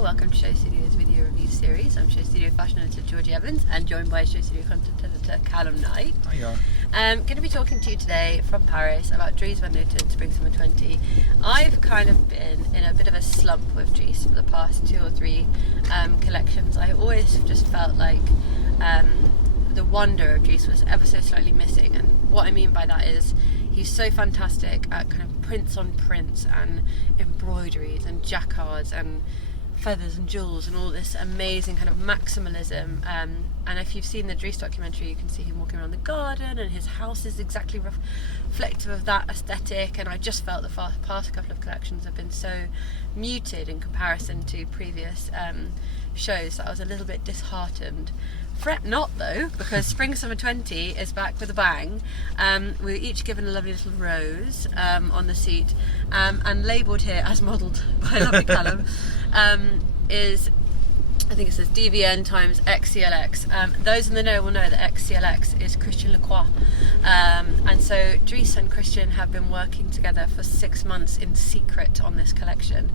Hello, welcome to Show Studio's video review series. I'm Show Studio fashion editor Georgina Evans and joined by Show Studio content editor Calum Knight. Hiya. I'm going to be talking to you today from Paris about Dries Van Noten Spring Summer 20. I've kind of been in a bit of a slump with Dries for the past 2 or 3 collections. I always just felt like the wonder of Dries was ever so slightly missing, and what I mean by that is he's so fantastic at kind of prints on prints and embroideries and jacquards and feathers and jewels and all this amazing kind of maximalism, and if you've seen the Dries documentary, you can see him walking around the garden and his house is exactly reflective of that aesthetic. And I just felt the past couple of collections have been so muted in comparison to previous shows that I was a little bit disheartened. Fret not though, because Spring Summer 20 is back with a bang. We were each given a lovely little rose on the seat, and labelled here as modelled by lovely Calum is, I think it says DVN times XCLX. Those in the know will know that XCLX is Christian Lacroix. And so Dries and Christian have been working together for 6 months in secret on this collection.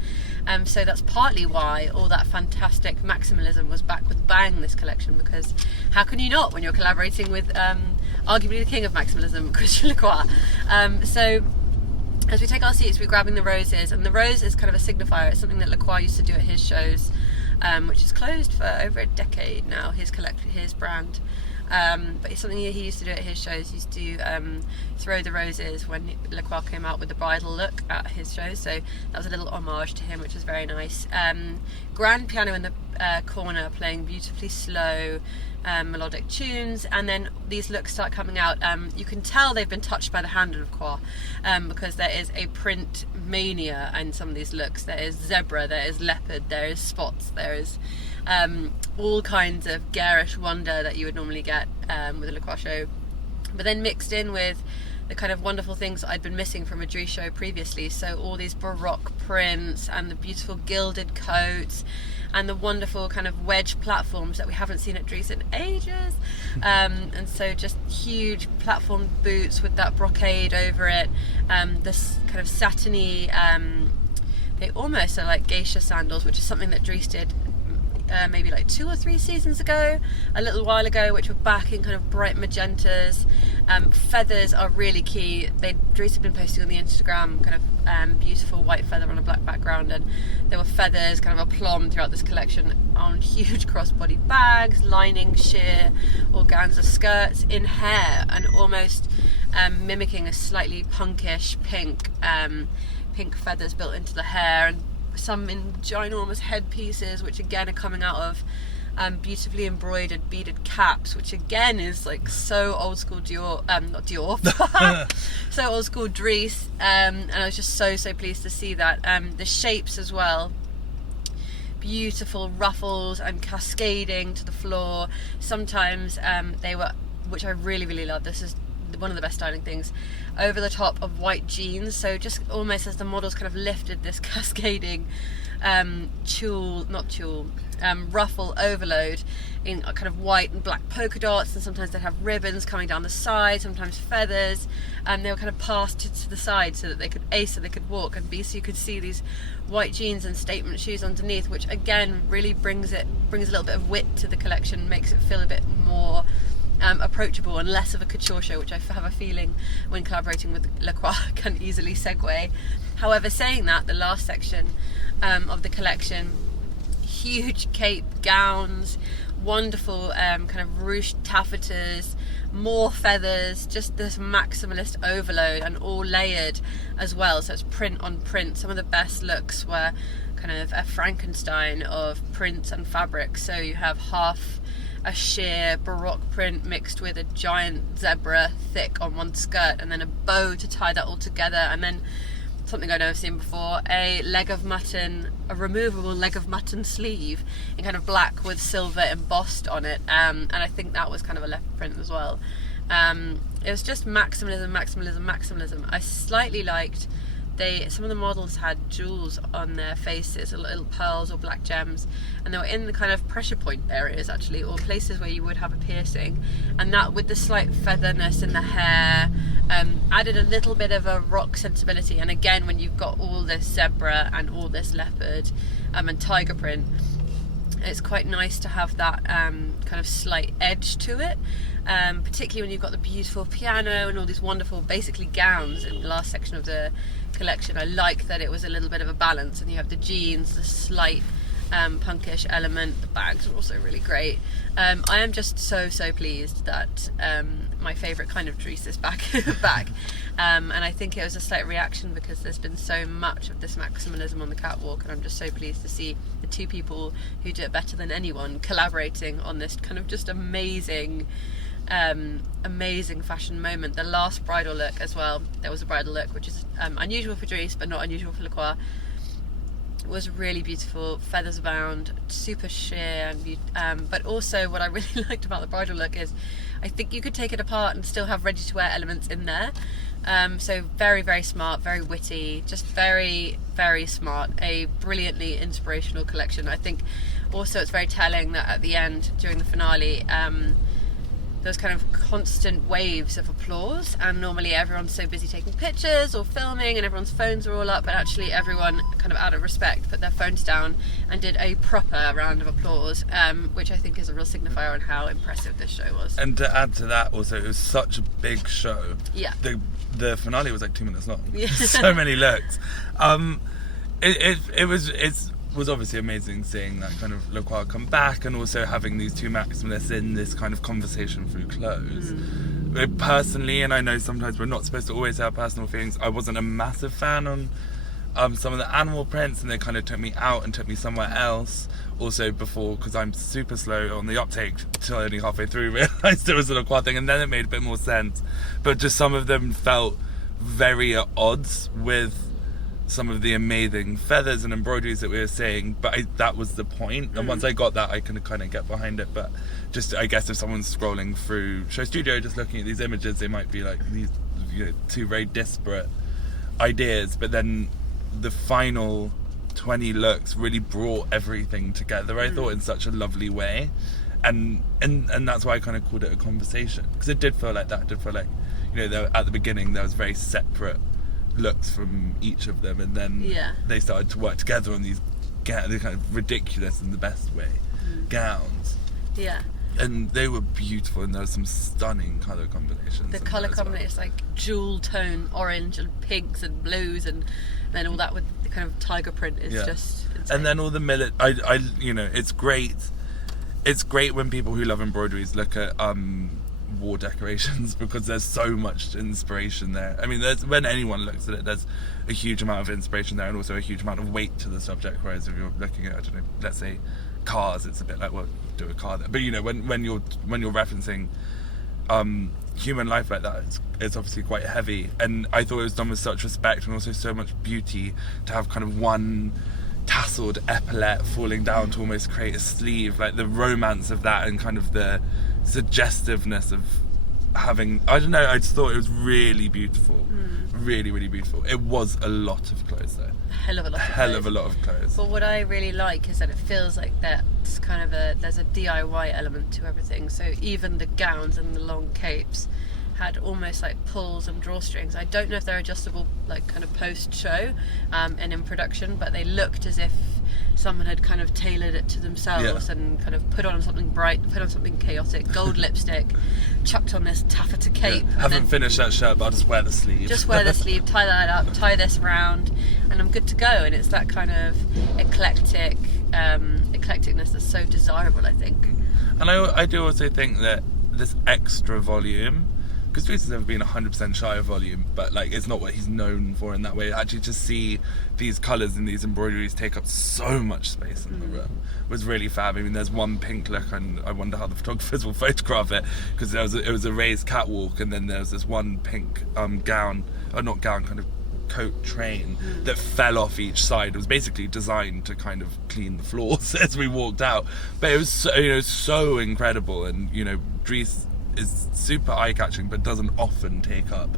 So that's partly why all that fantastic maximalism was back with bang this collection, because how can you not when you're collaborating with arguably the king of maximalism, Christian Lacroix. So as we take our seats, we're grabbing the roses, and the rose is kind of a signifier. It's something that Lacroix used to do at his shows, which is closed for over a decade now, his brand. But it's something he used to do at his shows. He used to throw the roses when Lacroix came out with the bridal look at his shows, so that was a little homage to him, which was very nice. Grand piano in the corner playing beautifully slow melodic tunes, and then these looks start coming out. You can tell they've been touched by the hand of Lacroix, because there is a print mania in some of these looks. There is zebra, there is leopard, there is spots, there is all kinds of garish wonder that you would normally get with a Lacroix show, but then mixed in with the kind of wonderful things I'd been missing from a Dries show previously. So all these baroque prints and the beautiful gilded coats and the wonderful kind of wedge platforms that we haven't seen at Dries in ages. And so just huge platform boots with that brocade over it, this kind of satiny, they almost are like geisha sandals, which is something that Dries did maybe like 2 or 3 seasons ago, a little while ago, which were back in kind of bright magentas. Feathers are really key. Dries had been posting on the Instagram kind of beautiful white feather on a black background, and there were feathers kind of aplomb throughout this collection on huge crossbody bags, lining sheer organza skirts, in hair, and almost mimicking a slightly punkish pink feathers built into the hair, and some in ginormous headpieces, which again are coming out of beautifully embroidered beaded caps, which again is like so old school so old school Dries, and I was just so pleased to see that. The shapes as well, beautiful ruffles and cascading to the floor. Sometimes they were, which I really love, this is one of the best styling things, over the top of white jeans, so just almost as the models kind of lifted this cascading ruffle overload in kind of white and black polka dots, and sometimes they'd have ribbons coming down the side, sometimes feathers, and they were kind of passed to the side so that they could walk, and B, so you could see these white jeans and statement shoes underneath, which again really brings a little bit of wit to the collection, makes it feel a bit more approachable and less of a couture show, which I have a feeling when collaborating with Lacroix can easily segue. However, saying that, the last section of the collection, huge cape gowns, wonderful kind of ruched taffetas, more feathers, just this maximalist overload, and all layered as well, so it's print on print. Some of the best looks were kind of a Frankenstein of prints and fabrics, so you have half a sheer baroque print mixed with a giant zebra thick on one skirt, and then a bow to tie that all together, and then something I'd never seen before, a removable leg of mutton sleeve in kind of black with silver embossed on it, and I think that was kind of a leopard print as well. It was just maximalism. I slightly liked some of the models had jewels on their faces, or little pearls or black gems, and they were in the kind of pressure point areas actually, or places where you would have a piercing, and that with the slight featherness in the hair added a little bit of a rock sensibility. And again, when you've got all this zebra and all this leopard and tiger print, it's quite nice to have that kind of slight edge to it, particularly when you've got the beautiful piano and all these wonderful basically gowns in the last section of the collection. I like that it was a little bit of a balance, and you have the jeans, the slight punkish element. The bags are also really great. I am just so pleased that my favourite kind of Dries is back. And I think it was a slight reaction because there's been so much of this maximalism on the catwalk, and I'm just so pleased to see the two people who do it better than anyone collaborating on this kind of just amazing fashion moment. The last bridal look as well, there was a bridal look which is unusual for Dries but not unusual for Lacroix. Was really beautiful, feathers abound, super sheer, and but also what I really liked about the bridal look is I think you could take it apart and still have ready-to-wear elements in there. So very smart, very witty, just very smart. A brilliantly inspirational collection. I think also it's very telling that at the end, during the finale, there's kind of constant waves of applause, and normally everyone's so busy taking pictures or filming and everyone's phones are all up, but actually everyone kind of out of respect put their phones down and did a proper round of applause, which I think is a real signifier on how impressive this show was. And to add to that also, it was such a big show. Yeah. The finale was like 2 minutes long. Yeah. So many looks. It was obviously amazing seeing that kind of Lacroix come back, and also having these two maximalists in this kind of conversation through clothes. Personally, and I know sometimes we're not supposed to always have personal feelings, I wasn't a massive fan on some of the animal prints, and they kind of took me out and took me somewhere else. Also before, because I'm super slow on the uptake, till only halfway through realised it was a Lacroix thing, and then it made a bit more sense. But just some of them felt very at odds with some of the amazing feathers and embroideries that we were seeing, but that was the point. And once I got that, I can kind of get behind it. But just, I guess if someone's scrolling through Show Studio just looking at these images, they might be like, these two very disparate ideas, but then the final 20 looks really brought everything together, I thought, in such a lovely way. And that's why I kind of called it a conversation, because it did feel like that. It did feel like, at the beginning there was very separate looks from each of them, and then they started to work together on these kind of ridiculous in the best way gowns. Yeah. And they were beautiful, and there were some stunning colour combinations. The colour combinations, like jewel tone orange and pinks and blues, and then all that with the kind of tiger print is just insane. And then all the it's great. It's great when people who love embroideries look at war decorations, because there's so much inspiration there. I mean, when anyone looks at it, there's a huge amount of inspiration there, and also a huge amount of weight to the subject. Whereas if you're looking at, I don't know, let's say cars, it's a bit like, well, do a car there. But when you're referencing human life like that, it's obviously quite heavy. And I thought it was done with such respect, and also so much beauty, to have kind of one tasseled epaulette falling down to almost create a sleeve, like the romance of that, and kind of the suggestiveness of having, I don't know, I just thought it was really beautiful. Really beautiful. It was a lot of clothes though. A hell of a lot of clothes. But what I really like is that it feels like that's kind of there's a DIY element to everything. So even the gowns and the long capes had almost like pulls and drawstrings. I don't know if they're adjustable, like kind of post-show and in production, but they looked as if someone had kind of tailored it to themselves and kind of put on something bright, put on something chaotic, gold lipstick, chucked on this taffeta cape. Haven't finished that shirt, but I'll just wear the sleeve. Just wear the sleeve, tie that up, tie this round, and I'm good to go. And it's that kind of eclecticness that's so desirable, I think. And I do also think that this extra volume, because Dries has never been 100% shy of volume, but like it's not what he's known for in that way. Actually, to see these colours and these embroideries take up so much space in the room was really fab. I mean, there's one pink look, and I wonder how the photographers will photograph it, because it was a raised catwalk, and then there was this one pink kind of coat train that fell off each side. It was basically designed to kind of clean the floors as we walked out. But it was so incredible, and Dries is super eye-catching, but doesn't often take up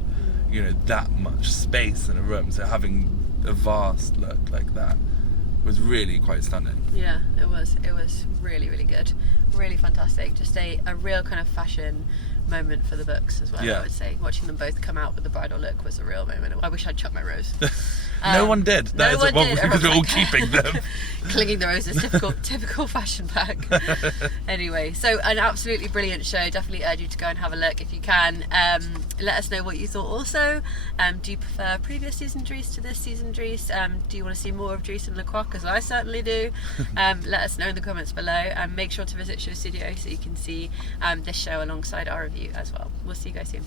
you know, that much space in a room. So having a vast look like that was really quite stunning. Yeah, it was really, really good, really fantastic. Just a real kind of fashion moment for the books as well. Yeah. I would say watching them both come out with the bridal look was a real moment. I wish I'd chucked my rose. No one did. That is one what did. because they're all Everyone's like- keeping them. Clinging the roses, typical fashion bag. Anyway, so an absolutely brilliant show. Definitely urge you to go and have a look if you can. Let us know what you thought also. Do you prefer previous season Dries to this season Dries? Do you want to see more of Dries and Lacroix? Because I certainly do. Let us know in the comments below, and make sure to visit Show Studio so you can see this show alongside our review as well. We'll see you guys soon.